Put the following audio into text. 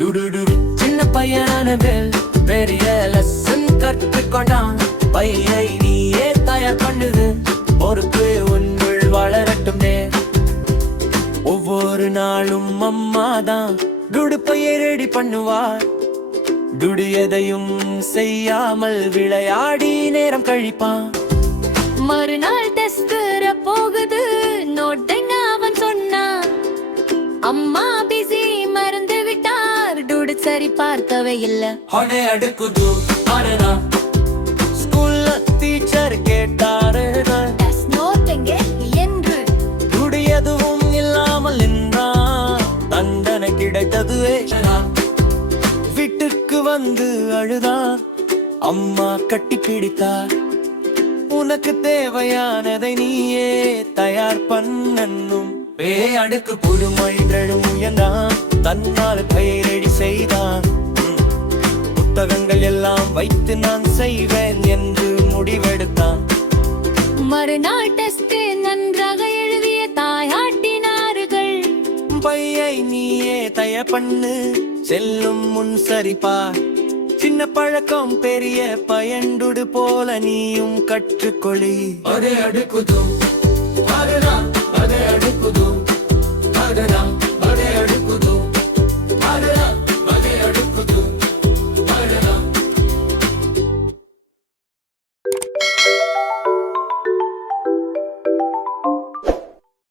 டுடுடு சின்ன பையனானதில் பெரிய லெசன் கற்றுக்கொண்டான். பையை நீயே தயார் பண்ணுது, பொறுப்பு உன்னுள் வளரட்டும். ஒவ்வொரு நாளும் அம்மாதான் துடுப்பையை ரெடி பண்ணுவார். துடு எதையும் செய்யாமல் விளையாடி நேரம் கழிப்பான். மறுநாள் டெஸ்ட் போகுது, நோட்டங்க அவன் சொன்னான். அம்மா பிஸி மறந்து விட்டார், டுடு சரி பார்க்கவே இல்ல. ஹொடே அடுக்குது ஆனா ஸ்கூல்ல டீச்சர் கேட்டாரு, டெஸ்ட் நோட்டங்க என்று துடு எதுவும் இல்லாமல் நின்றான். தண்டனை கிடைத்ததுவே. வீட்டுக்கு வந்து அழுதான், அம்மா கட்டி பிடித்தார். உனக்கு தேவையானதை நீயே தயார் பண்ணணும். அடுக்கு புதுமைகள் முயன்றான், தன்னால் பயிரடி செய்தான். புத்தகங்கள் எல்லாம் வைத்து நான் செய்வேன் என்று முடிவெடுத்தான். மறுநாள் டெஸ்ட் நன்றாக எழுதிய தாயாட்டினார்கள். பையை நீயே தயார் பண்ணு, செல்லும் முன் சரிப்பார். சின்ன பழக்கம் பெரிய பயன்டுடு போல நீயும் கற்றுக்கொள்ளி. ஒரே அடுக்குதும்